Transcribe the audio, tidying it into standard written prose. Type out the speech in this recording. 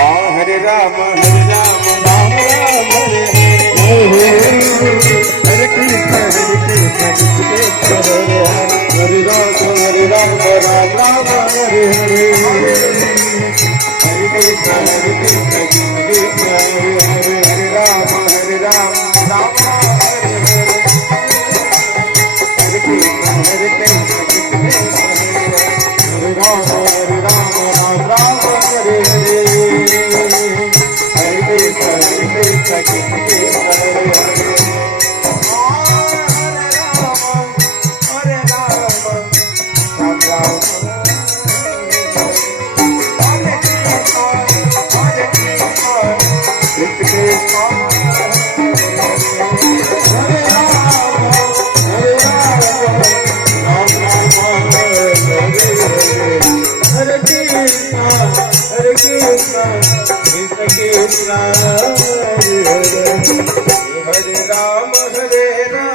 Hare Ram Ram Ram Hare Hare Hare Krishna Hare Hare Ram Ram Ram Hare Hare Hare Krishna Krishna Hare Hare Hare Ram Ram Ram Hare Hare Hare Krishna Hare Krishna Hare Ram Ram Ram Hare Hare Hare Krishna Krishna Hare Hare Hare Krishna, Krishna Krishna, Hare Hare, Hare Rama, Hare Rama.